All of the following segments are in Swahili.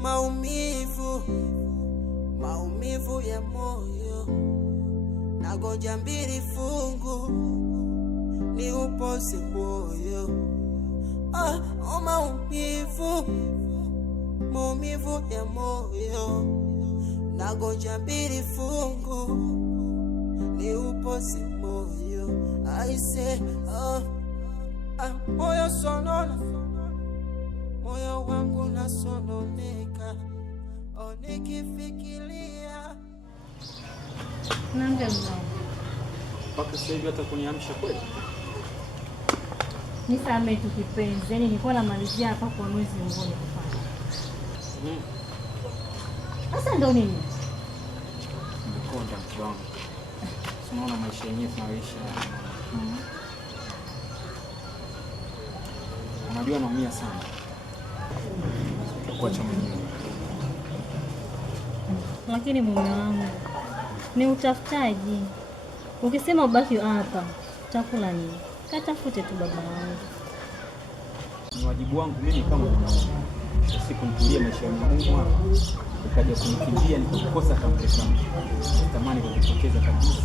maumivu ya moyo, nagonja mbili fungu ni upose moyo. Maumivu ya moyo, nagonja mbili fungu ni upose moyo. I say moyo sonona, moyo wangu nasononeka nikifikiria. Nanga mzao mpaka sasa hivi hata kuniamsha kweli. Nisamee tu kipenzi, yaani nilikuwa namalizia hapa kwa mwezi mmoja kufanya. Sasa ndo nini? Nimekonda mke wangu. Unaona maisha yenyewe tunayoishi. Unajua naumia sana. Kuacha mwenyewe. Lakini mume wangu ni utafutaji. Ukisema ubaki hapa, utakula nini? Katafute tu baba wangu. Ni wajibu wangu mimi kama mwanaume. Siku nitulie maisha yangu hapa. Ukaja kunikimbia nikakosa kabisa. Sitamani kukupoteza kabisa.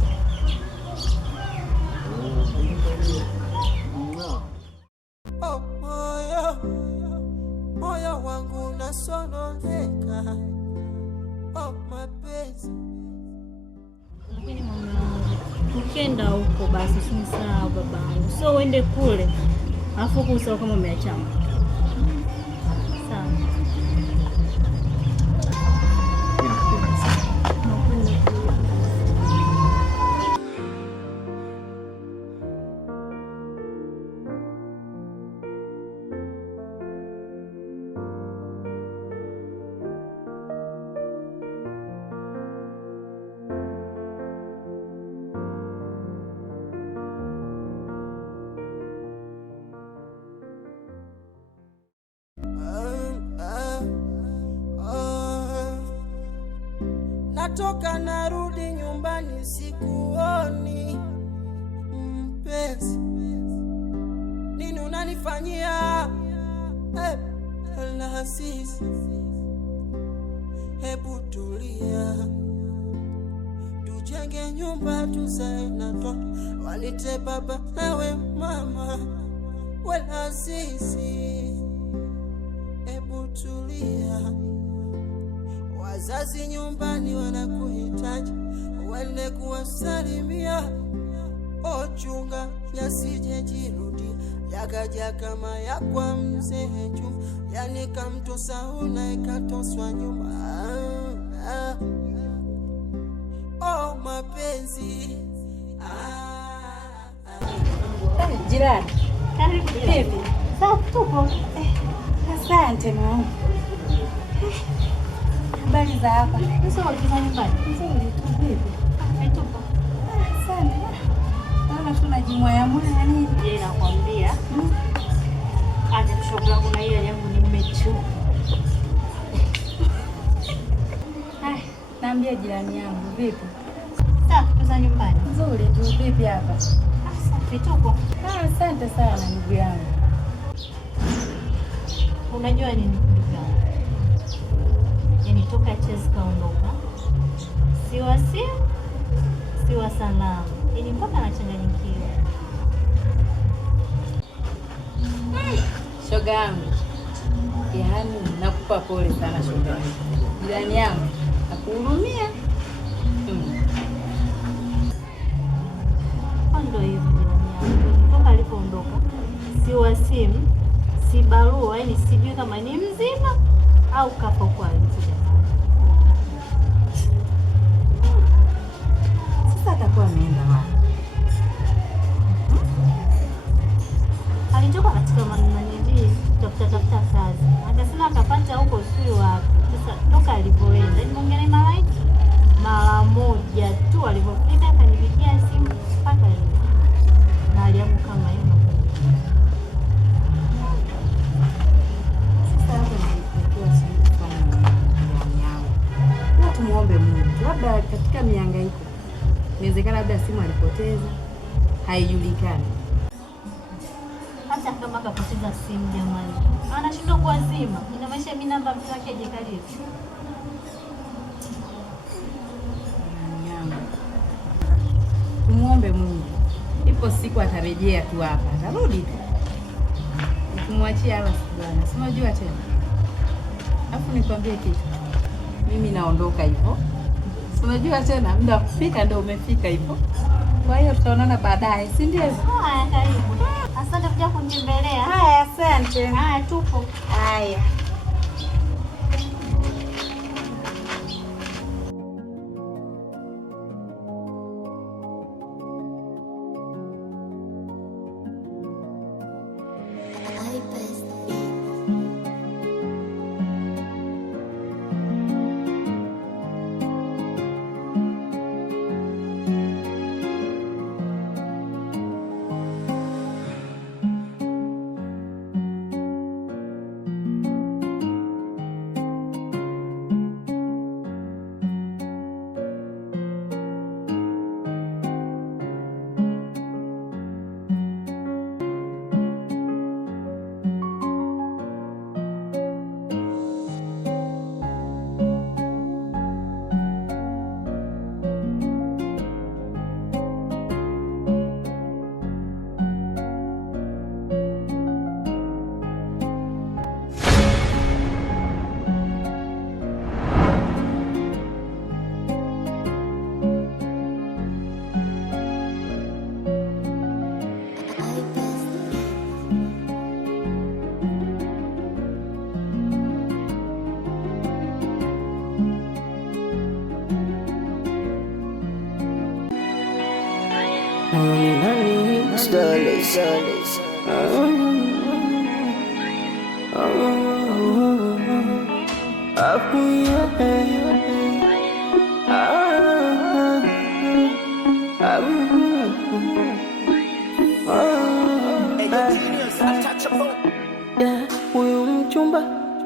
Moyo wangu nasononeka. Mapenzi. Lakini mume wangu, ukienda huko basi usinisahau babangu. So uende kule. Alafu kusahau kama umeachana. Sawa. Natoka narudi nyumbani sikuoni mpenzi, nini unanifanyia? Lazizi, hebu tulia, tujenge nyumba tuzae na toto, walite baba nawe mama. Lazizi, hebu tulia, wazazi nyumbani wanakuhitaji, uende kuwasalimia. Chunga yasije jirudia, yakaja kama ya kwa mzee Juma, yani kamtosa una ikatoswa nyuma. Mapenzi. Jirani, Karibu vipi? Sawa tupo. Asante mama. Habari za hapa? Sasa ukiza nyumbani. Nzuri tu, vipi? Tupo. Asante. Naona tunajimwaya mwaya nini? Je, nakwambia. Acha shoga yangu na hiyo yangu nimechoka. Naambia jirani yangu, vipi? Sawa, tuza nyumbani. Nzuri tu, vipi hapa? Asante tupo. Asante sana ndugu yangu. Unajua nini ndugu yangu? Yaani toka Chezi kaondoka, siwa salamu. Yaani mpaka nachanganyikiwa. Shoga yangu, yaani nakupa pole sana shoga yangu. Jirani yangu, nakuhurumia. Ndio hivyo jirani yangu. Toka alipoondoka, siwa simu, si barua, yaani sijui kama ni mzima au kafa kwa alikuja. Sasa atakuwa ameenda wapi? Alitoka katika mananili tafuta kazi. Akasema akapata huko sio wapi. Sasa toka alipoenda, nimeongea mara moja tu alipofika akanipigia simu mpaka leo. Na aliamu kama hiyo. Sasa hapo nilikuwa sifanye nini? Tumuombe Mungu. Labda katika mihangaiko inawezekana labda simu alipoteza, haijulikani. Hata kama kapoteza simu jamani. Anashindwa kuwazima. Inamaanisha mimi namba mtu wake hajakalio. Tumuombe Mungu. Ipo siku atarejea tu hapa. Atarudi tu. Kumwachia hawa bwana. Si unajua tena. Alafu nikwambie kitu. Mimi naondoka hivyo. Si unajua tena muda kufika ndio umefika hivyo. Kwa hiyo tutaonana baadaye, si ndio? Haya, karibu. Asante kuja kunitembelea. Haya, asante. Haya, tupo. Haya.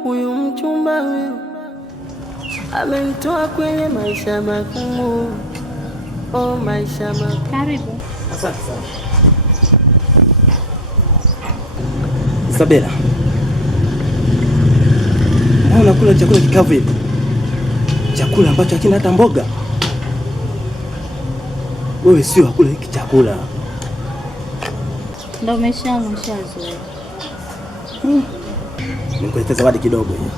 Huyu mchumba amenitoa kwenye maisha magumu. Oh, maisha magumu. Karibu. Asante sana. Isabela, mbona unakula chakula kikavu hivi? Chakula ambacho hakina hata mboga. Wewe sio hakula hiki chakula. Ndio umeshazoea. Nikuletea zawadi kidogo hiyo.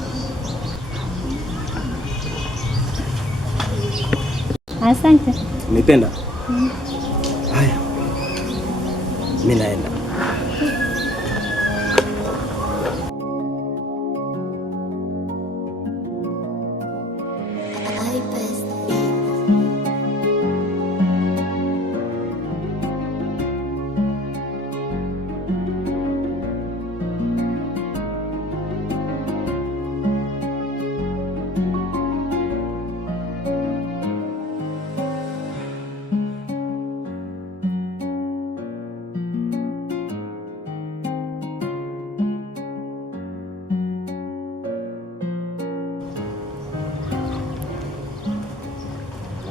Asante. Umependa? Haya. Mimi naenda.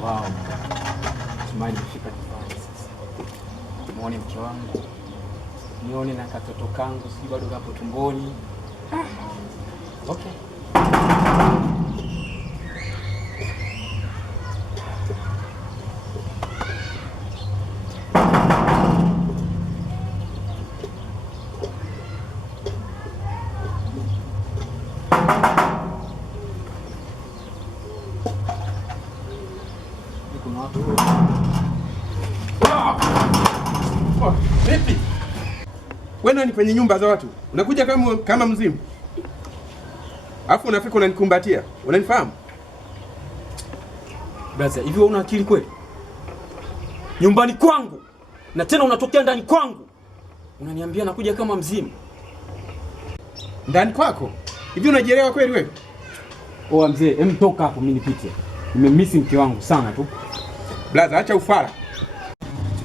Wow. Tumaini nimefika nyumbani sasa. Muone mke wangu. Nione na katoto kangu si bado kapo tumboni. Okay. Vipi? Wewe ni kwenye nyumba za watu. Unakuja kama mzimu. Alafu unafika unanikumbatia. Unanifahamu? Brother, hivi una akili kweli? Nyumbani kwangu. Na tena unatokea ndani kwangu. Unaniambia nakuja kama mzimu. Ndani kwako? Hivi unajielewa kweli wewe? Oa mzee, hem toka hapo mimi nipite. Nimemisi mke wangu sana tu. Brother, acha ufara.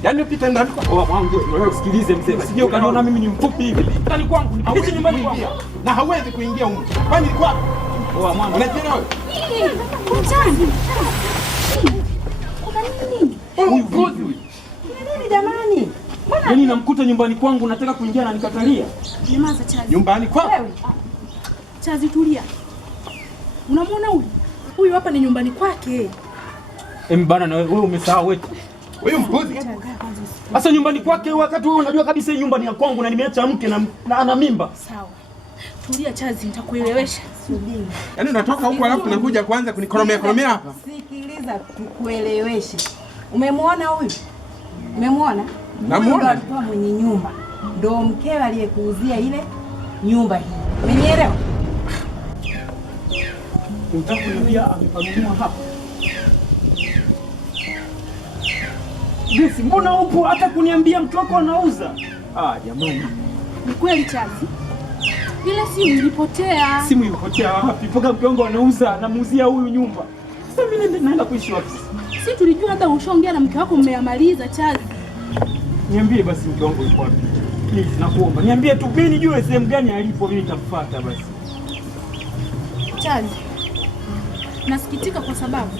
Yaani upite ndani kwako. Oa mwangu, wewe usikilize mzee. Usije ukaniona mimi ni mfupi hivi. Ndani kwangu, nipite nyumbani kwangu. Na hauwezi kuingia huko. Kwani ni kwako? Oa mwangu. Unajielewa wewe? Kuna nini? Huyu vuzi huyu. Nini jamani? Mbona Yaani namkuta nyumbani kwangu nataka kuingia na nikatalia. Nyamaza Chazi. Nyumbani kwako? Wewe. Chazi tulia. Unamwona huyu? Huyu hapa ni nyumbani kwake. Bana na wewe umesahau wetu. Wewe mpuzi. Sasa nyumbani kwake wakati wewe unajua kabisa hii nyumba ni ya kwangu na nimeacha mke na ana mimba. Sawa. Tulia Chazi, nitakuelewesha. Subiri. Yaani unatoka huko alafu unakuja kwanza kunikoromea hapa. Sikiliza tukueleweshe. Umemwona huyu? Umemwona? Namuona. Ndo alikuwa mwenye nyumba. Ndo mkewe aliyekuuzia ile nyumba hii. Umenielewa? Unataka kuniambia amepanunua hapa? Basi mbona upo hata kuniambia mtu wako anauza? Jamani. Ni kweli Chazi. Ile simu ilipotea. Simu ilipotea wapi? Mpaka mke wangu anauza, anamuuzia huyu nyumba. Sasa mimi naenda kuishi wapi? Si tulijua hata ushaongea na mke wako mmeyamaliza Chazi. Niambie basi mke wangu yuko wapi? Please nakuomba. Niambie tu mimi nijue sehemu gani alipo mimi nitamfuata basi. Chazi. Nasikitika kwa sababu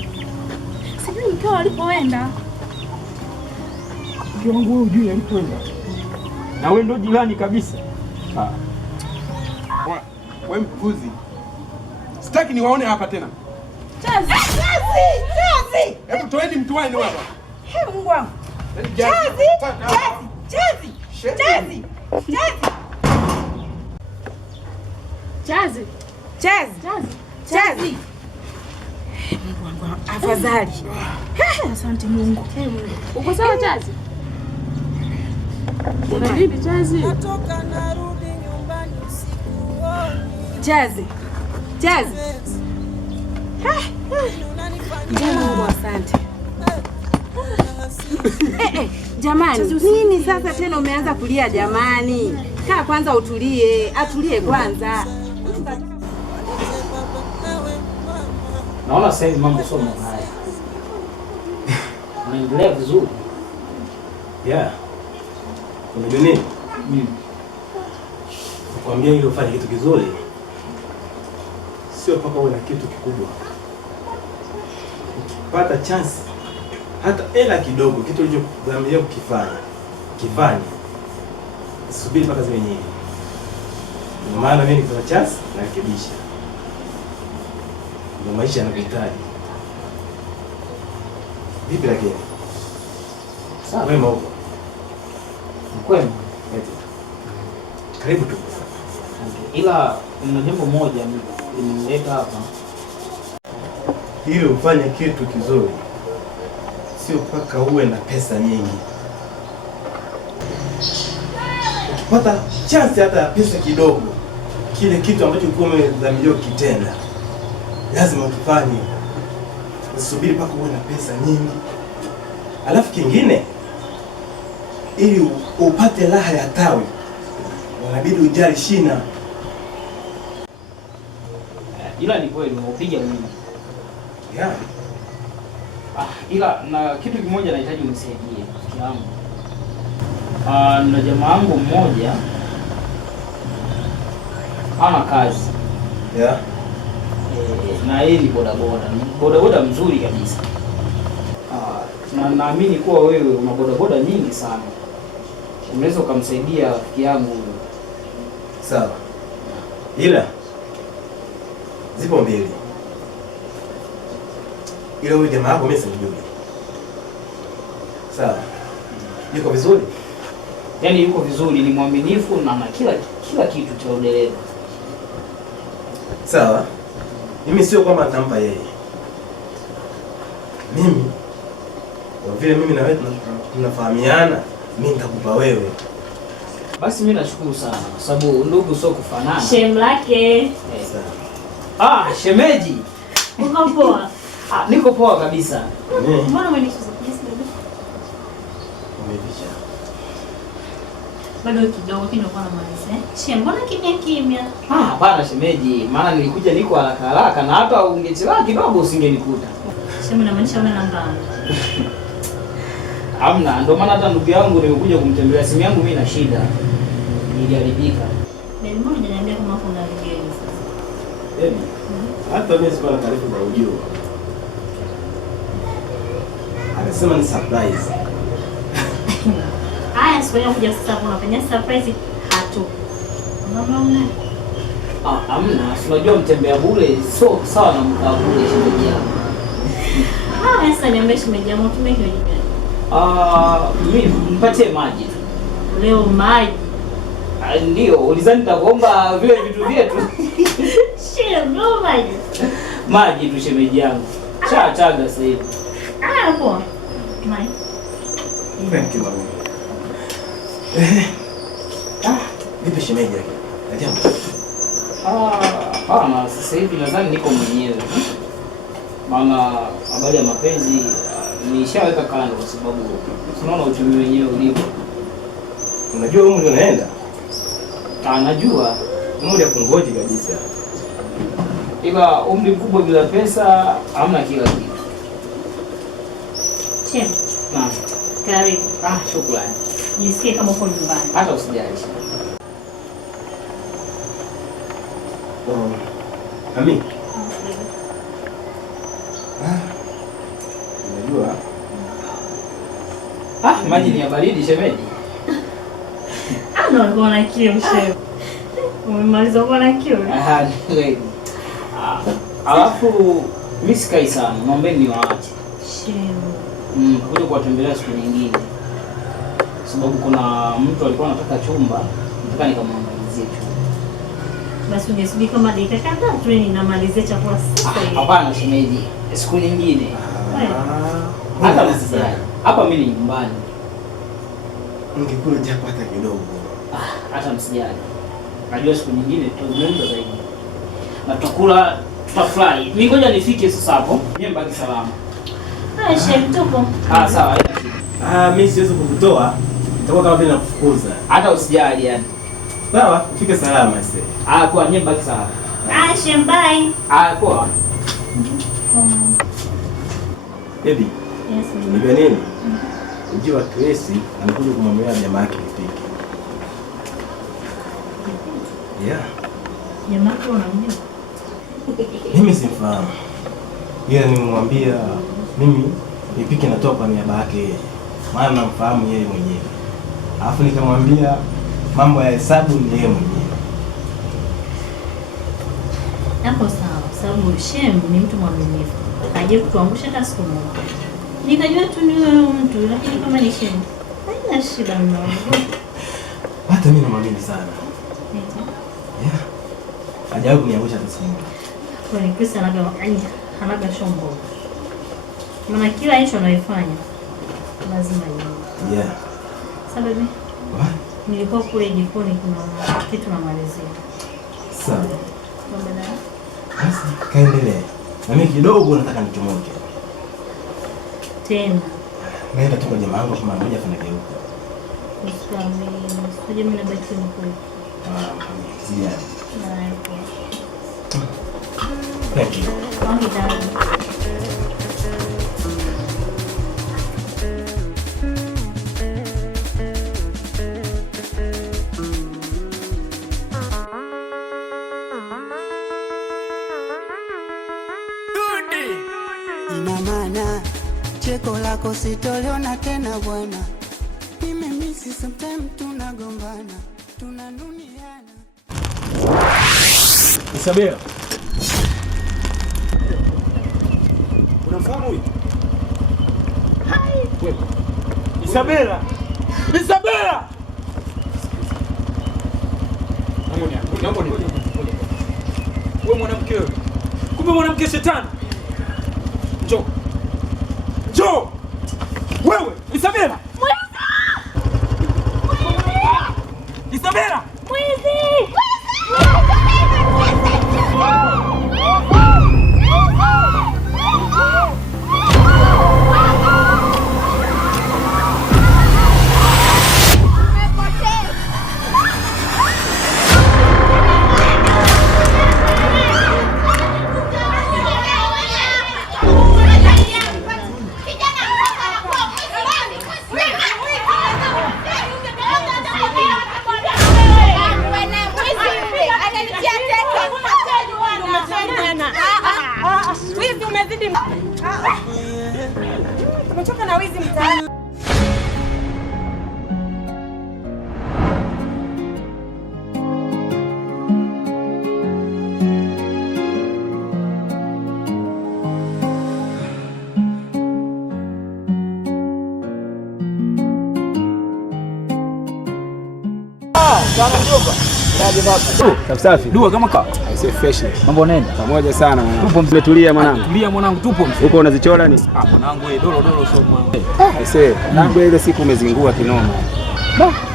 sijui mkeo alipoenda. Mke wangu wewe hujui alipoenda. Na wewe ndo jirani kabisa. Wewe mpuzi. Sitaki niwaone hapa tena. Chazi! Chazi! Hebu toeni mtu wenu hapa. Mungu wangu. Chazi! Chazi! Chazi! Chazi. Chazi! Chazi. Chazi! Mungu wangu, afadhali. Asante Mungu. Uko sawa Chazi? Una vipi Chazi? Natoka narudi nyumbani sikuoni. Chazi! Chazi! Mungu asante. Jamani, nini sasa tena umeanza kulia jamani? Kaa kwanza utulie, atulie kwanza. Naona sasa hivi mambo sio mabaya. Unaendelea vizuri. Yeah. Unajua nini? Nakwambia ili ufanye kitu kizuri sio mpaka uwe na kitu kikubwa. Ukipata chance hata hela kidogo, kitu ulichodhamiria kifanye. Subiri mpaka ziwe nyingi. Ndio maana mimi nikipata chance narekebisha. Ndio maisha yanavyohitaji. Vipi lakini? Sawa. Wema huko. Mkwema. Karibu tu. Okay. Ila kuna jambo moja nimeweka hapa. Ili ufanye kitu kizuri sio mpaka uwe na pesa nyingi. Ukipata chance hata ya pesa kidogo, kile kitu ambacho ulikuwa umedhamiria ukitenda lazima ukifanye. Usubiri mpaka uwe na pesa nyingi. Alafu kingine, ili upate raha ya tawi unabidi ujali shina. Ila ni kweli umeupiga mwingi. Yeah. Ila na kitu kimoja nahitaji unisaidie rafiki yangu. Na jamaa wangu mmoja ana kazi. Yeah. Na yeye ni bodaboda mzuri kabisa. Na naamini kuwa wewe una bodaboda nyingi sana. Unaweza ukamsaidia rafiki yangu. Sawa. Ila zipo mbili. Ila huyu jamaa wako mimi simjui. Sawa. Yuko vizuri? Yaani yuko vizuri, ni mwaminifu na ana kila kitu cha udereva. Sawa. Mimi sio kwamba nitampa yeye. Mimi kwa vile mimi na wewe tunafahamiana, mimi nitakupa wewe. Basi mimi nashukuru sana kwa sababu ndugu sio kufanana. Shem lake. Sawa. Shemeji. Uko poa? Niko poa kabisa. Mbona umenichuza? Umepisha. Bado kidogo kinakuwa na maliza. Shem, mbona kimya? Hapana shemeji, maana nilikuja niko haraka na hata ungechelewa kidogo usingenikuta. Shem, unamaanisha una namba? Hamna, ndio maana hata ndugu yangu nimekuja kumtembelea, simu yangu mimi na shida. Iliharibika. Mbona unaniambia kama kuna ligeni sasa? Hata mimi sikuwa na taarifa za ujio. Anasema ni surprise. Haya siku ya kuja sasa unafanya surprise hatu. Unaona? Amna, unajua mtembea bure so sawa na mkaa bure shemeji yangu. Sasa niambie shemeji yangu tumeke hivi. Mimi mpatie maji tu. Leo maji. Ndio, ulizani nitakuomba vile vitu vyetu. Leo maji. Maji tu shemeji yangu. Chaga sasa hivi. Poa. Mai. Thank you mami. Vipi shemeji yake? Ajabu. Hapana, sasa hivi nadhani niko mwenyewe. Maana habari ya mapenzi nishaweka kando kwa sababu unaona uchumi wenyewe ulivyo. Unajua umri unaenda? Najua. Umri ya kungoji kabisa. Ila umri mkubwa bila pesa hamna kila kitu. Shem. Naam. Karibu. Shukrani. Jisikie kama uko nyumbani. Hata usijali. Ami. Unajua? Maji ni ya baridi shemeji. Unakuwa na kiu Shem. Umemaliza kuwa na kiu? Kweli. Alafu mimi sikai sana. Naombeni niwaache. Shem. Kuja kuwatembelea siku nyingine. Sababu kuna mtu alikuwa anataka chumba, nataka nikamwangalizie chumba. Basi ungesubiri kama dakika kadhaa tu ninamalizia chakula sasa hivi. Hapana shemeji, siku nyingine. Hata msijali. Hapa mimi ni nyumbani. Ungekula japo hata kidogo. Hata msijali. Najua siku nyingine tutazungumza zaidi. Na tutakula, tutafurahi. Mimi ngoja nifike sasa hapo. Nyie mbaki salama. Shem tupo. Sawa. Mimi siwezi kukutoa. Nitakuwa kama vile nakufukuza. Hata usijali yani. Sawa, ufike salama sasa. Kwa nyie mbaki salama. Shem bye. Kwa. Baby. Yes. Unajua nini? Unajua Tracy anakuja kumwambia jamaa yake nipike. Yeah. Jamaa yako unamjua? Mimi simfahamu. Yeye nimemwambia mimi nipike natoa kwa niaba yake yeye. Maana namfahamu yeye mwenyewe. Alafu nikamwambia mambo ya hesabu ni yeye mwenyewe. Hapo sawa, sababu Shem ni mtu mwaminifu. Haje kutuangusha hata siku moja. Nikajua tu ni wewe mtu, lakini kama ni Shem, haina shida mwanangu. Hata mimi namwamini sana. Yeah. Hajawahi kuniangusha hata siku moja. Kwa ni Chris anaga shombo. Maana kila hicho anaifanya lazima yeye. Yeah. Sababu nilikuwa kule jikoni kuna kitu namalizia. Sawa. Basi kaendelee. Na mimi kidogo nataka nichomoke. Tena. Naenda tu kwa jamaa wangu kama mmoja afanye geuko. Sije mimi nabaki huko. Zia. Na Thank you. Ina maana cheko lako sitoliona tena bwana. Mimi sometimes tunagombana, tunanuniana. Isabela. Unafahamu huyu? Hai. Isabela. Isabela. Naomba ni. Wewe mwanamke wewe. Kumbe mwanamke shetani. Njoo. Njoo. Wewe, Isabela. Isabela. Mwizi! Wewe Sana mjomba. Yaje baba. Safi safi. Dua kama ka. Aise fresh. Mambo nenda. Pamoja sana mwanangu. Tupo mzee, tulia mwanangu. Tulia mwanangu, tupo mzee. Huko unazichora ni? Mwanangu wewe dolo so mwanangu. Aise, mwanangu ile siku umezingua kinoma.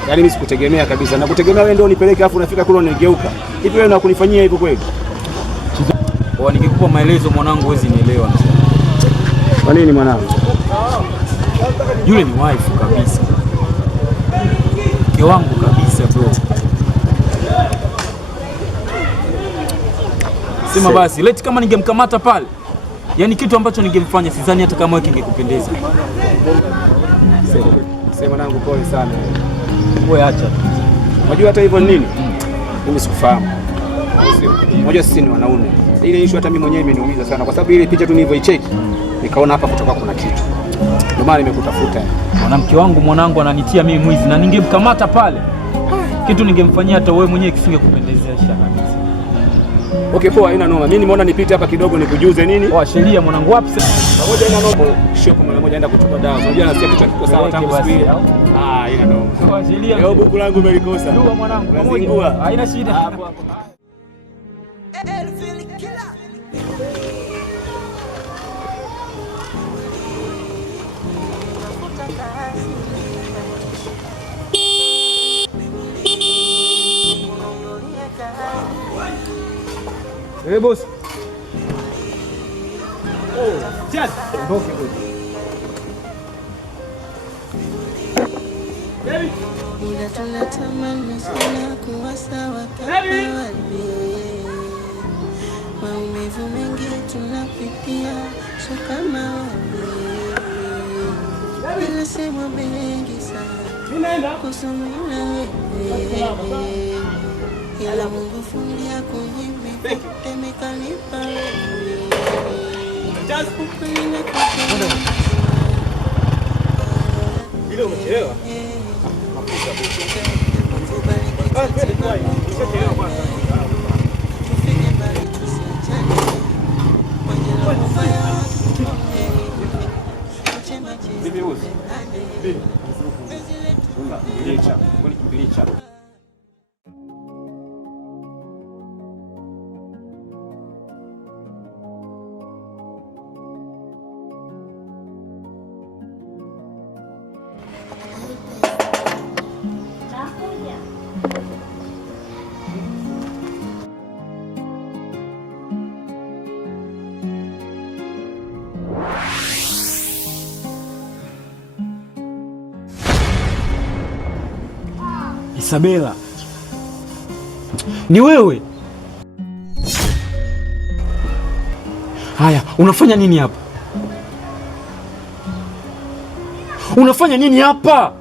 Yaani mimi sikutegemea kabisa. Na kutegemea wewe ndio unipeleke afu unafika kule unigeuka. Hivi wewe unakunifanyia hivyo kweli? Kwa nikikupa maelezo mwanangu huwezi nielewa. Kwa nini mwanangu? Yule ni wife kabisa. Mke wangu kabisa bro. Sema basi, leti kama ningemkamata pale. Yaani kitu ambacho ningemfanya sidhani hata kama wewe kingekupendeza. Sema mwanangu pole sana. Wewe acha. Unajua hata hivyo ni nini? Mimi sikufahamu. Unajua sisi ni wanaume. Ile issue hata mimi mwenyewe imeniumiza sana kwa sababu ile picha tu nilivyoicheki nikaona hapa kutoka kuna kitu. Ndio maana nimekutafuta. Mwanamke wangu mwanangu ananitia mimi mwizi na ningemkamata pale. Kitu ningemfanyia hata wewe mwenyewe kisingekupendezesha kabisa. Okay poa, haina noma. Mimi nimeona nipite hapa kidogo nikujuze nini? Sheria mwanangu wapi sasa? Pamoja ina noma. Shop mara moja aenda kuchukua dawa. Unajua nasikia kichwa kiko sawa tangu siku ile. Ina noma. Sheria. Leo buku langu umelikosa. Ndugu mwanangu pamoja. Haina shida. Hapo hapo. Hey boss. Just ondoke boss. Ila tunatamani sana kuwa sawa kama wale. Maumivu mengi tunapitia so kama wale. Ila sema mengi sana kusoma ila wewe. Ila Mungu fundi yako hivi temekanipa wewe. Just kupenda Ile umechelewa. Isabela, ni wewe? Haya, unafanya nini hapa? Unafanya nini hapa?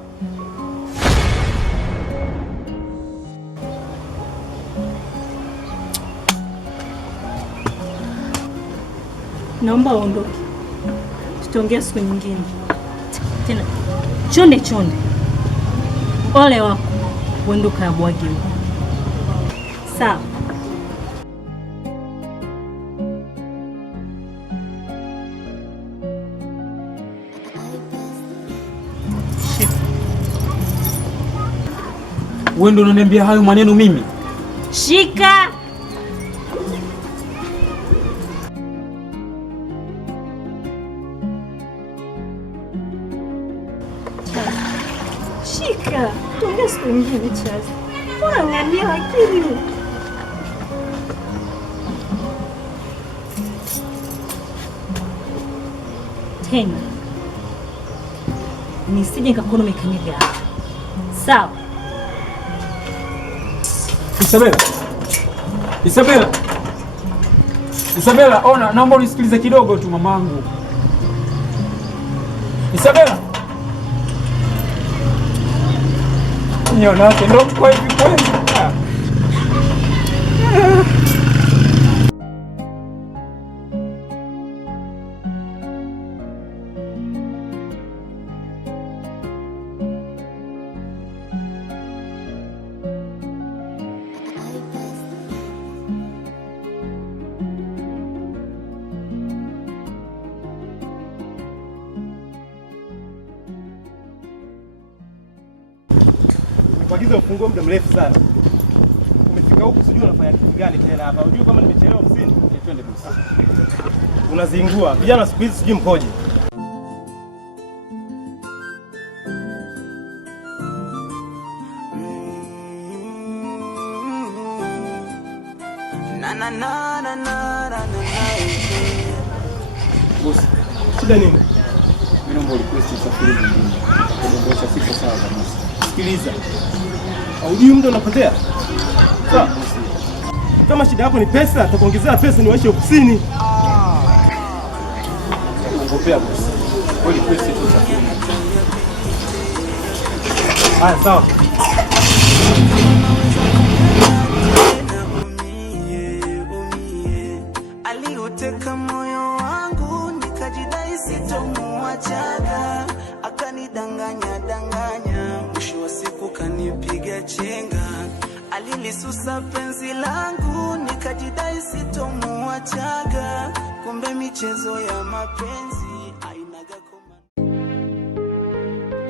Naomba uondoke. Tutaongea siku nyingine. Tena chonde chonde. Ole wako. Uende ukabwage huko. Sawa. Wewe ndio unaniambia hayo maneno mimi? Shika. Shika. Tuongea siku nyingine Charles. Mbona unaniambia akili? Tena. Nisije nikakuona umekanyaga. Sawa. Isabela. Isabela. Isabela, ona, naomba unisikilize kidogo tu mamangu. Isabela. Niona yake ndio kwa hivi kweli. nimekuagiza ufungue muda mrefu sana. Umefika huku sijui unafanya kitu gani tena hapa. Unajua kama nimechelewa ofisini? Twende bosi. Unazingua. Vijana siku hizi sijui mkoje. Bosi, Shida nini? mimi naomba request usafiri mwingine. Kudondosha sifa sawa kabisa. Sikiliza. Haujui muda unapotea? Sawa. Kama shida yako ni pesa, tutakuongezea pesa niwaishi ofisini. Ngopea bosi. Kwa request usafiri. Haya, sawa. Aliuteka moyo wangu nikajidai sitomuachaga, akanidanganya danganya, mwisho wa siku kanipiga chenga. Alilisusa penzi langu nikajidai sitomuachaga, kumbe michezo ya mapenzi ainaga koma.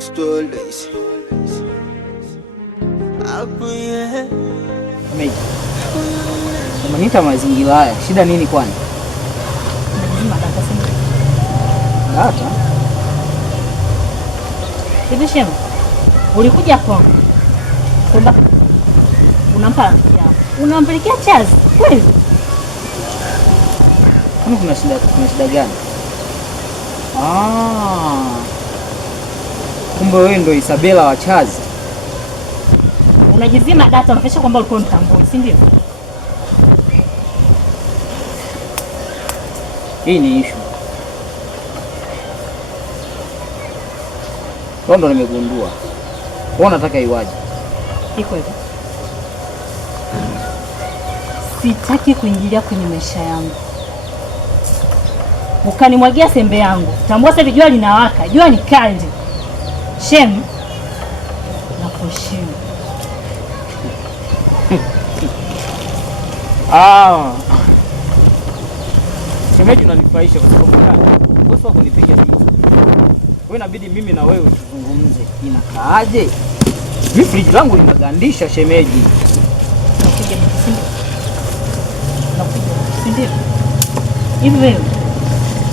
Stories hapo yeah. Meji. Umeniita mazingira haya. Shida nini kwani? Lazima data sema. Data? Hivi Shemu, ulikuja kwangu kwamba unampa rafiki yako, unampelekea chazi kweli? Kama kuna shida gani? Kumbe wewe ndio Isabela wa chazi. Unajizima data unafikisha kwamba ulikuwa mtambui, si ndio? Hii ni issue. Ndo nimegundua. Wewe unataka iwaje? Iko hivyo. Sitaki kuingilia kwenye maisha yangu. Ukanimwagia sembe yangu. Tambua sasa jua linawaka. Jua ni kali. Shemu. Nakuheshimu. Shemeji unanifurahisha kwa sababu wewe sio kunipiga picha. Wewe inabidi mimi na wewe tuzungumze. Inakaaje? Mimi friji langu linagandisha shemeji. Nakupiga picha. Ndio. Hivi wewe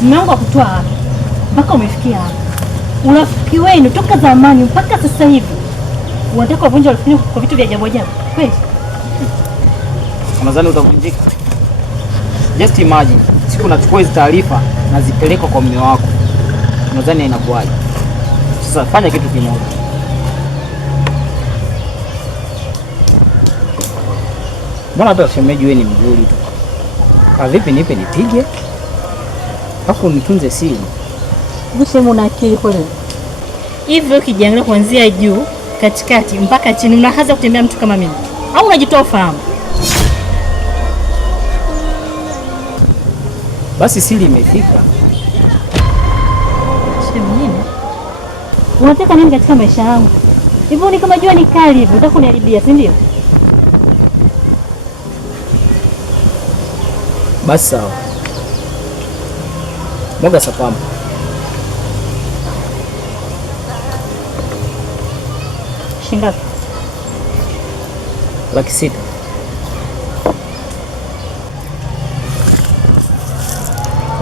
mmeanza kutoa hapa mpaka umefikia hapa. Urafiki wenu toka zamani mpaka sasa hivi. Unataka kuvunja urafiki kwa vitu vya ajabu ajabu. Kweli? Unadhani utavunjika? Just imagine, siku nachukua hizo taarifa na zipeleka kwa mume wako. Unadhani inakuwaje? Sasa fanya kitu kimoja. Mbona hata shemeji wewe ni mzuri tu. Vipi nipe nipige? Hapo nitunze siri. Useme una akili kweli. Hivi ukijiangalia kuanzia juu, katikati mpaka chini unaanza kutembea mtu kama mimi. Au unajitoa ufahamu? Basi siri imefika. Shemu nini? Unataka nini katika maisha yangu? Hivyo ni kama jua ni kali hivi, unataka kuniharibia, si ndio? Basi sawa. Mwaga sapama. Shingapi? 600,000.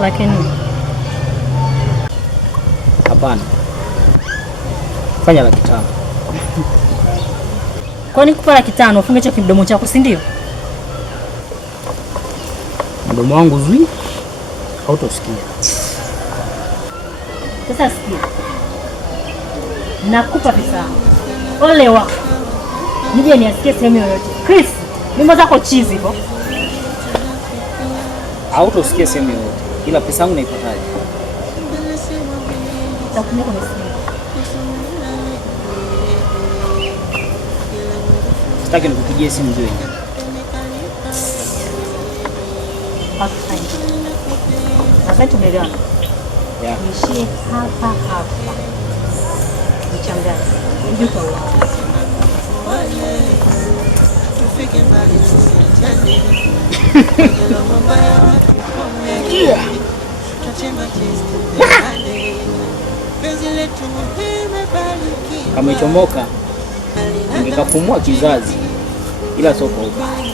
Lakini hapana. Fanya 500,000. Kwani kupa 500 ufunge hicho kidomo chako, si ndio? Mdomo wangu zui hautosikia. Sasa sikia. Nakupa pesa. Ole wako. Nije niasikie sehemu yoyote. Chris, mimi zako chizi hivyo. Hautosikia sehemu yoyote. Ila pesa yangu naipataje? Takunia kwa simu. Sitaki nikupigie simu jioni. Nadhani tumeelewana. Yeah. Niishie hapa hapa. Nichanganye. Ndio kwa wapi? Tufike mbali tusiachane. Yeah. Kama ichomoka nikapumua kizazi, ila sio kwa ubaya.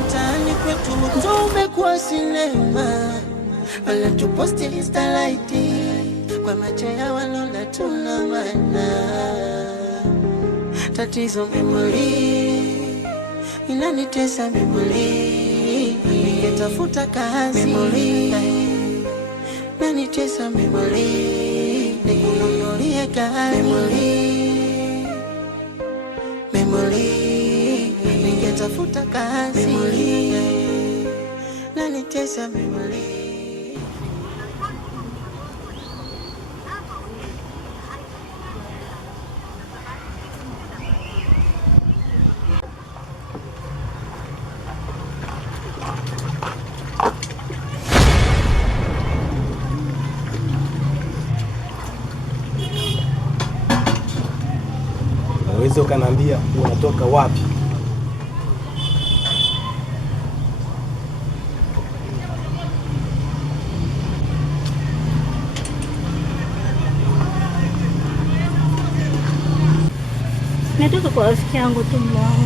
Mtaani kwetu ndo umekuwa sinema, wala tuposti Starlight kwa macho ya walola tuna maana. Tatizo memory inanitesa, memory ningetafuta kazi, memory nanitesa, memory nikununulie gari, memory ningetafuta kazi, memory nanitesa, memory. Unaweza ukaniambia unatoka wapi? Natoka kwa rafiki yangu tu mwanangu.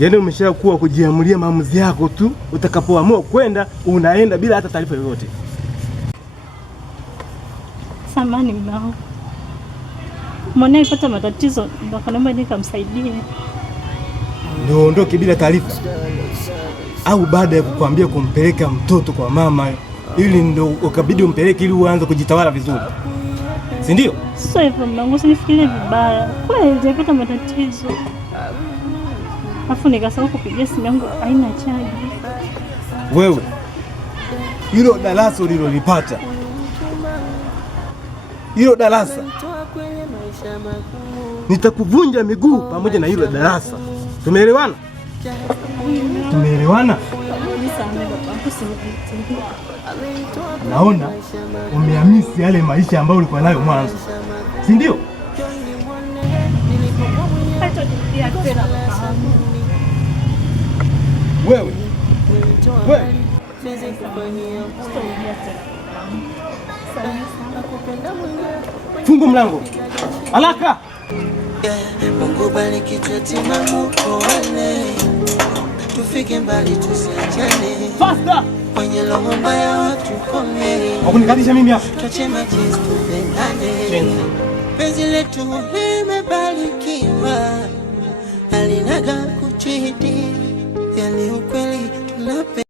Yaani umeshakuwa kujiamulia maamuzi yako tu, utakapoamua kwenda unaenda bila hata taarifa yoyote. Samahani mwanangu. Mwana alipata matatizo ndio kanaomba nikamsaidie. Ndio ondoke bila taarifa? Au baada ya kukwambia kumpeleka mtoto kwa mama ili ndio ukabidi umpeleke ili uanze kujitawala vizuri? Si ndio? Sio hivyo mwanangu, usinifikirie vibaya. Kweli nilipata matatizo. Afu nikasahau kupigia simu yangu haina chaji. Wewe hilo darasa ulilolipata, hilo darasa nitakuvunja miguu pamoja na hilo darasa. Tumeelewana? Tumeelewana? Naona umehamisi yale maisha ambayo ulikuwa nayo mwanzo, si ndio? Wewe funga mlango haraka. Mungu bariki timamu tuone, tufike mbali tusiachane. Faster. Kwenye roho mbaya watu kome. Hakunikatisha mimi hapa. Tuchema jinsi tupendane. Penzi letu limebarikiwa, halinaga kuchiti, yani ukweli tunapenda.